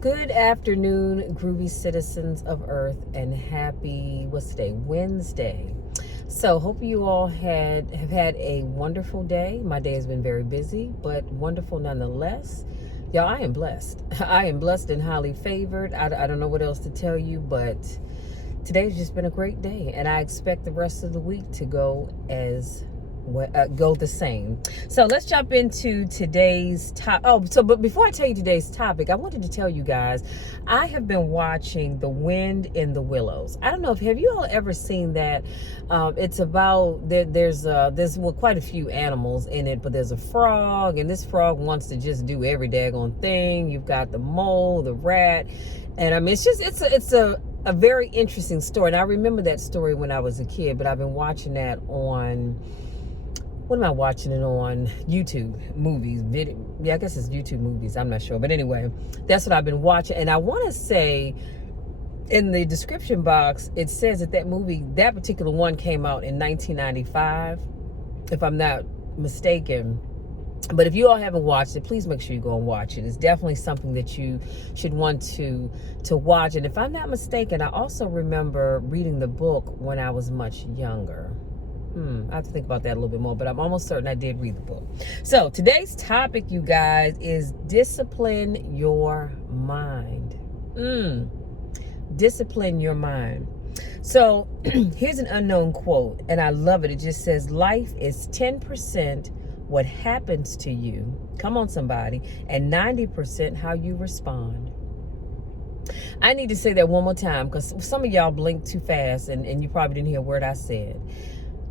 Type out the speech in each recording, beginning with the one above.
Good afternoon, groovy citizens of Earth, and happy, what's today? Wednesday. So, hope you all have had a wonderful day. My day has been very busy, but wonderful nonetheless. Y'all, I am blessed. I am blessed and highly favored. I don't know what else to tell you, but today's just been a great day, and I expect the rest of the week to go the same. So let's jump into today's topic. But before I tell you today's topic, I wanted to tell you guys, I have been watching The Wind in the Willows. I don't know have you all ever seen that? It's about there's quite a few animals in it, but there's a frog, and this frog wants to just do every daggone thing. You've got the mole, the rat, and I mean it's a very interesting story. And I remember that story when I was a kid, but I've been watching that on, what am I watching it on? YouTube movies, I guess it's YouTube movies, I'm not sure. But anyway, that's what I've been watching. And I want to say in the description box, it says that particular one came out in 1995, if I'm not mistaken. But if you all haven't watched it, please make sure you go and watch it. It's definitely something that you should want to watch. And if I'm not mistaken, I also remember reading the book when I was much younger. I have to think about that a little bit more, but I'm almost certain I did read the book. So today's topic, you guys, is discipline your mind. Discipline your mind. So here's an unknown quote, and I love it. It just says, life is 10% what happens to you, come on somebody, and 90% how you respond. I need to say that one more time because some of y'all blinked too fast and you probably didn't hear a word I said.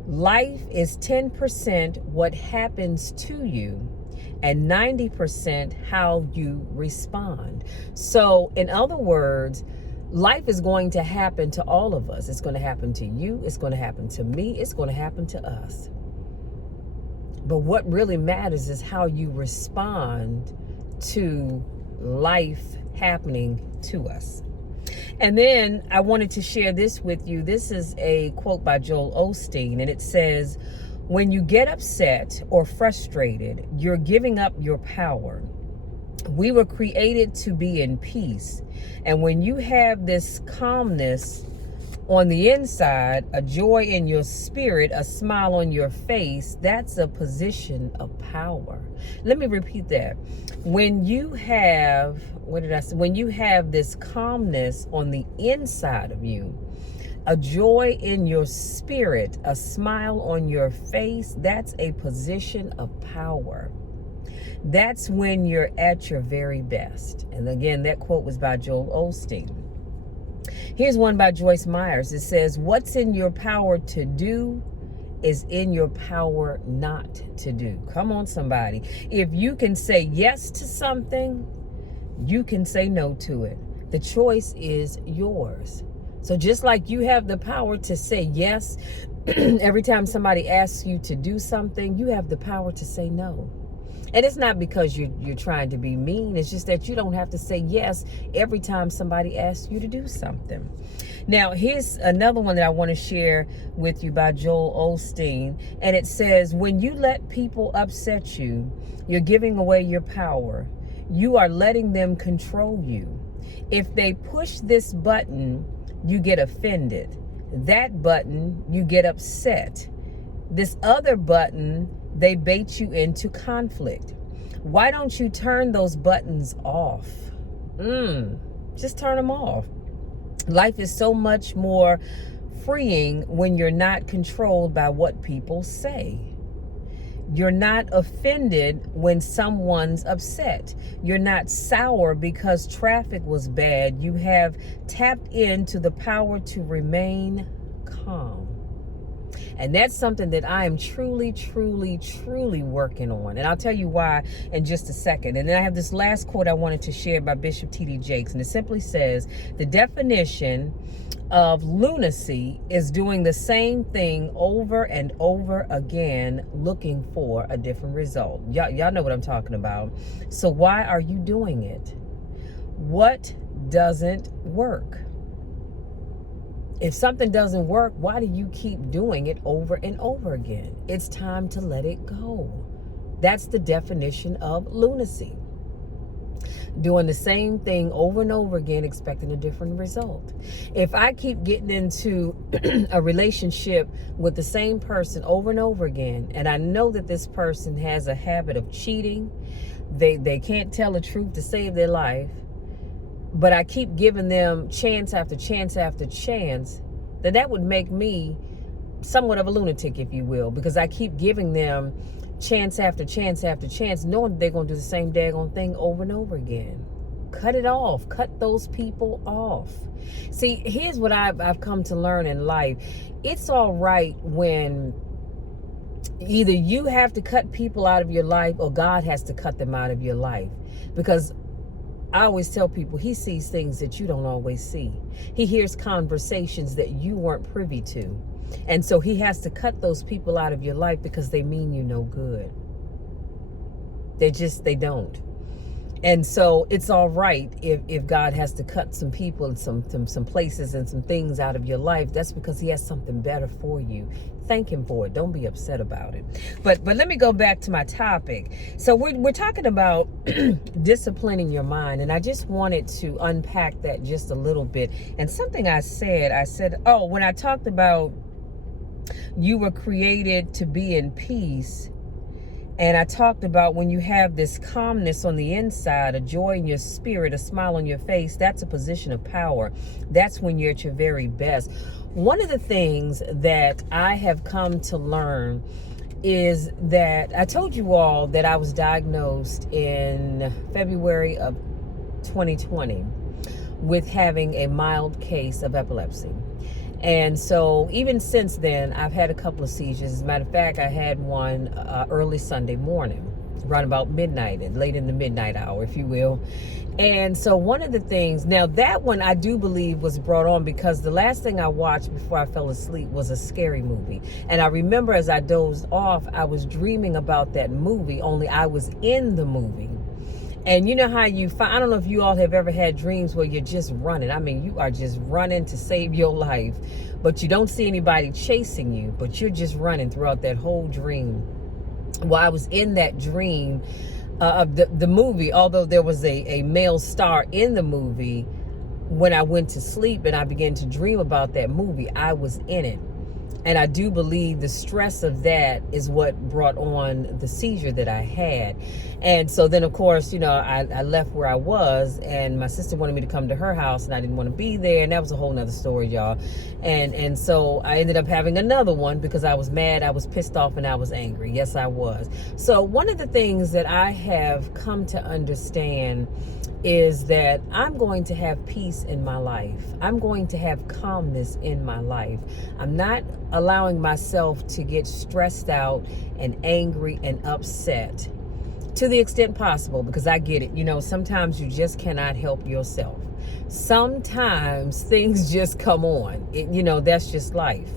Life is 10% what happens to you and 90% how you respond. So in other words, life is going to happen to all of us. It's going to happen to you. It's going to happen to me. It's going to happen to us. But what really matters is how you respond to life happening to us. And then I wanted to share this with you. This is a quote by Olsteen, and it says, when you get upset or frustrated, you're giving up your power. We were created to be in peace. And when you have this calmness on the inside, a joy in your spirit, a smile on your face, that's a position of power. Let me repeat that. When you have, when you have this calmness on the inside of you, a joy in your spirit, a smile on your face, that's a position of power. That's when you're at your very best. And again, that quote was by Olsteen. Here's one by Joyce Meyers. It says, what's in your power to do is in your power not to do. Come on, somebody. If you can say yes to something, you can say no to it. The choice is yours. So just like you have the power to say yes every time somebody asks you to do something, you have the power to say no. And it's not because you're trying to be mean. It's just that you don't have to say yes every time somebody asks you to do something. Now, here's another one that I want to share with you by Olsteen. And it says, when you let people upset you, you're giving away your power. You are letting them control you. If they push this button, you get offended. That button, you get upset. This other button, they bait you into conflict. Why don't you turn those buttons off? Just turn them off. Life is so much more freeing when you're not controlled by what people say. You're not offended when someone's upset. You're not sour because traffic was bad. You have tapped into the power to remain calm. And that's something that I am truly, truly, truly working on. And I'll tell you why in just a second. And then I have this last quote I wanted to share by Bishop T.D. Jakes. And it simply says, the definition of lunacy is doing the same thing over and over again, looking for a different result. Y'all know what I'm talking about. So why are you doing it? What doesn't work? If something doesn't work, why do you keep doing it over and over again? It's time to let it go. That's the definition of lunacy. doing the same thing over and over again, expecting a different result. If I keep getting into a relationship with the same person over and over again, and I know that this person has a habit of cheating, they can't tell the truth to save their life, but I keep giving them chance after chance after chance, then that would make me somewhat of a lunatic, if you will, because I keep giving them chance after chance after chance, knowing they're going to do the same daggone thing over and over again. Cut it off. Cut those people off. See, here's what I've come to learn in life. It's all right when either you have to cut people out of your life or God has to cut them out of your life. Because I always tell people, he sees things that you don't always see. He hears conversations that you weren't privy to. And so he has to cut those people out of your life because they mean you no good. They don't. And so it's all right if God has to cut some people and some places and some things out of your life. That's because he has something better for you. Thank him for it. Don't be upset about it. But let me go back to my topic. So we're talking about disciplining your mind, and I just wanted to unpack that just a little bit. And something I said, oh, when I talked about you were created to be in peace, and I talked about when you have this calmness on the inside, a joy in your spirit, a smile on your face, that's a position of power. That's when you're at your very best. One of the things that I have come to learn is that I told you all that I was diagnosed in February of 2020 with having a mild case of epilepsy. And so even since then, I've had a couple of seizures. As a matter of fact, I had one early Sunday morning, around about midnight, and late in the midnight hour, if you will. And so one of the things, now that one I do believe was brought on because the last thing I watched before I fell asleep was a scary movie. And I remember as I dozed off, I was dreaming about that movie, only I was in the movie. And you know how you find, I don't know if you all have ever had dreams where you're just running. I mean, you are just running to save your life, but you don't see anybody chasing you, but you're just running throughout that whole dream. Well, I was in that dream of the movie, although there was a male star in the movie. When I went to sleep and I began to dream about that movie, I was in it. And I do believe the stress of that is what brought on the seizure that I had. And so then, of course, you know, I left where I was, and my sister wanted me to come to her house, and I didn't want to be there. And that was a whole nother story, y'all. And so I ended up having another one because I was mad, I was pissed off, and I was angry. Yes, I was. So one of the things that I have come to understand is that I'm going to have peace in my life. I'm going to have calmness in my life. I'm not allowing myself to get stressed out and angry and upset to the extent possible, because I get it. You know, sometimes you just cannot help yourself. Sometimes things just come on. You know, that's just life.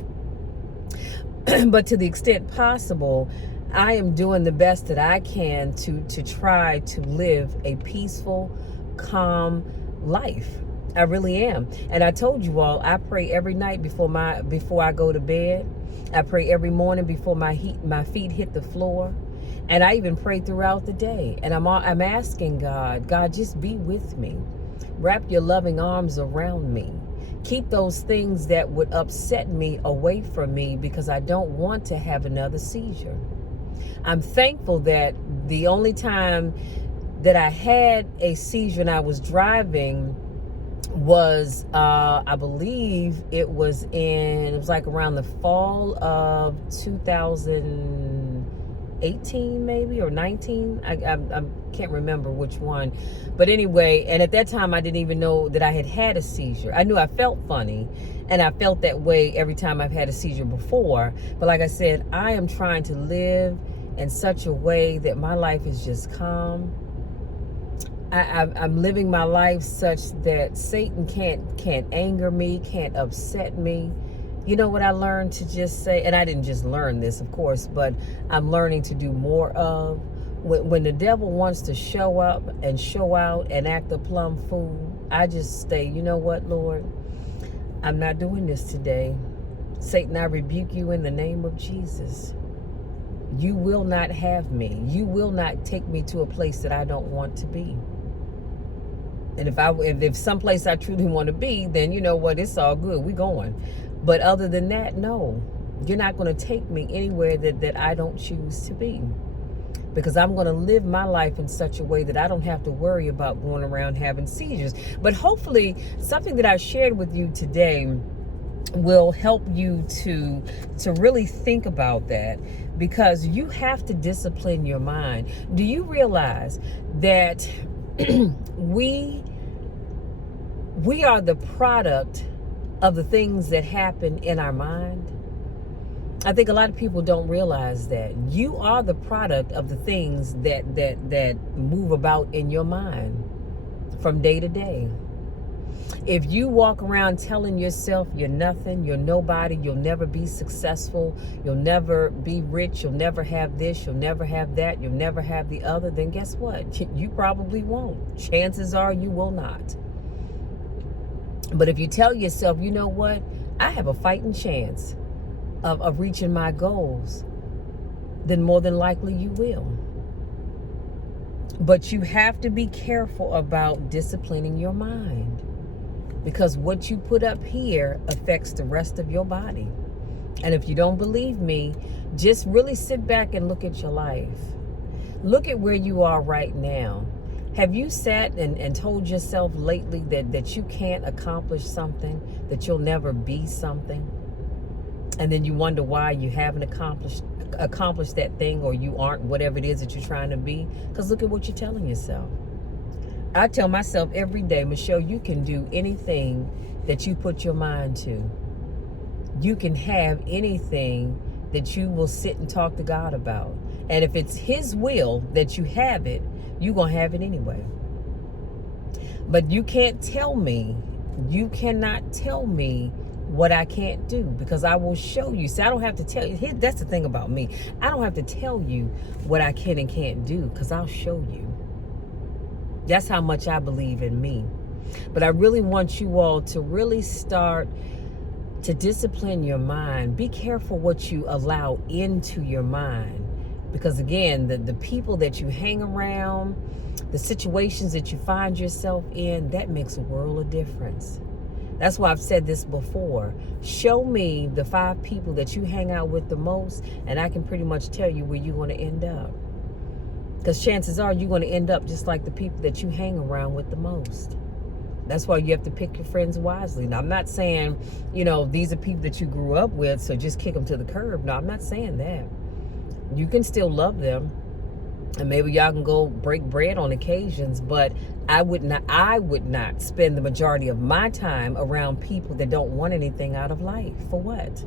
But to the extent possible, I am doing the best that I can to try to live a peaceful, calm life. I really am. And I told you all, I pray every night before I go to bed. I pray every morning before my feet hit the floor. And I even pray throughout the day. And I'm asking God, just be with me. Wrap your loving arms around me. Keep those things that would upset me away from me, because I don't want to have another seizure. I'm thankful that the only time that I had a seizure and I was driving was, I believe it was like around the fall of 2018 maybe, or 19. I can't remember which one. But anyway, and at that time I didn't even know that I had a seizure. I knew I felt funny, and I felt that way every time I've had a seizure before. But like I said, I am trying to live in such a way that my life is just calm. I'm living my life such that Satan can't anger me, can't upset me. You know what I learned to just say, and I didn't just learn this, of course, but I'm learning to do more of. When the devil wants to show up and show out and act a plumb fool, I just say, you know what, Lord, I'm not doing this today. Satan, I rebuke you in the name of Jesus. You will not have me. You will not take me to a place that I don't want to be. And if someplace I truly want to be, then you know what, it's all good. We going. But other than that, no. You're not going to take me anywhere that I don't choose to be. Because I'm going to live my life in such a way that I don't have to worry about going around having seizures. But hopefully, something that I shared with you today will help you to really think about that, because you have to discipline your mind. Do you realize that we are the product of the things that happen in our mind? I think a lot of people don't realize that you are the product of the things that move about in your mind from day to day. If you walk around telling yourself you're nothing, you're nobody, you'll never be successful, you'll never be rich, you'll never have this, you'll never have that, you'll never have the other, then guess what? You probably won't. Chances are you will not. But if you tell yourself, you know what? I have a fighting chance of reaching my goals, then more than likely you will. But you have to be careful about disciplining your mind, because what you put up here affects the rest of your body. And if you don't believe me, just really sit back and look at your life. Look at where you are right now. Have you sat and told yourself lately that you can't accomplish something, that you'll never be something? And then you wonder why you haven't accomplished that thing, or you aren't whatever it is that you're trying to be? Because look at what you're telling yourself. I tell myself every day, Michelle, you can do anything that you put your mind to. You can have anything that you will sit and talk to God about. And if it's His will that you have it, you're going to have it anyway. But you cannot tell me what I can't do, because I will show you. See, I don't have to tell you. That's the thing about me. I don't have to tell you what I can and can't do, because I'll show you. That's how much I believe in me. But I really want you all to really start to discipline your mind. Be careful what you allow into your mind. Because again, the people that you hang around, the situations that you find yourself in, that makes a world of difference. That's why I've said this before. Show me the 5 people that you hang out with the most, and I can pretty much tell you where you're going to end up. Because chances are you're going to end up just like the people that you hang around with the most. That's why you have to pick your friends wisely. Now, I'm not saying, these are people that you grew up with, so just kick them to the curb. No, I'm not saying that. You can still love them, and maybe y'all can go break bread on occasions, but I would not spend the majority of my time around people that don't want anything out of life. For what?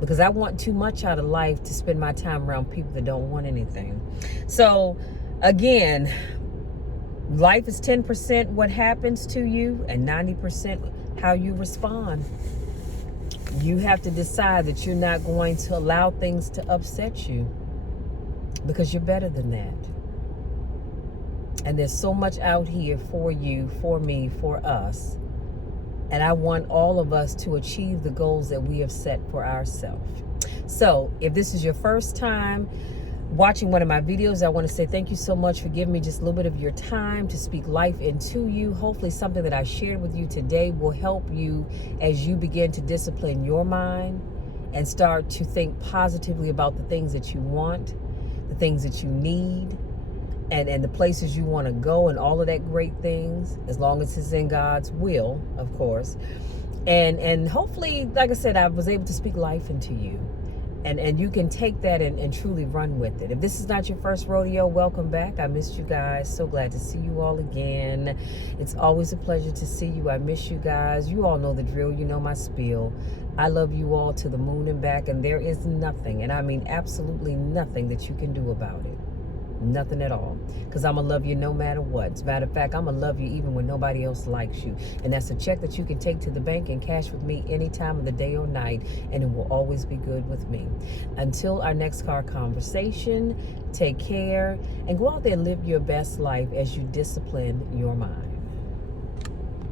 Because I want too much out of life to spend my time around people that don't want anything. So again, life is 10% what happens to you and 90% how you respond. You have to decide that you're not going to allow things to upset you, because you're better than that. And there's so much out here for you, for me, for us. And I want all of us to achieve the goals that we have set for ourselves. So if this is your first time watching one of my videos, I want to say thank you so much for giving me just a little bit of your time to speak life into you. Hopefully something that I shared with you today will help you as you begin to discipline your mind and start to think positively about the things that you want, the things that you need, and the places you want to go, and all of that great things, as long as it's in God's will, of course. And hopefully, like I said, I was able to speak life into you. And you can take that and truly run with it. If this is not your first rodeo, welcome back. I missed you guys. So glad to see you all again. It's always a pleasure to see you. I miss you guys. You all know the drill. You know my spiel. I love you all to the moon and back, and there is nothing, and I mean absolutely nothing, that you can do about it. Nothing at all. Because I'm going to love you no matter what. As a matter of fact, I'm going to love you even when nobody else likes you. And that's a check that you can take to the bank and cash with me any time of the day or night. And it will always be good with me. Until our next car conversation, take care. And go out there and live your best life as you discipline your mind.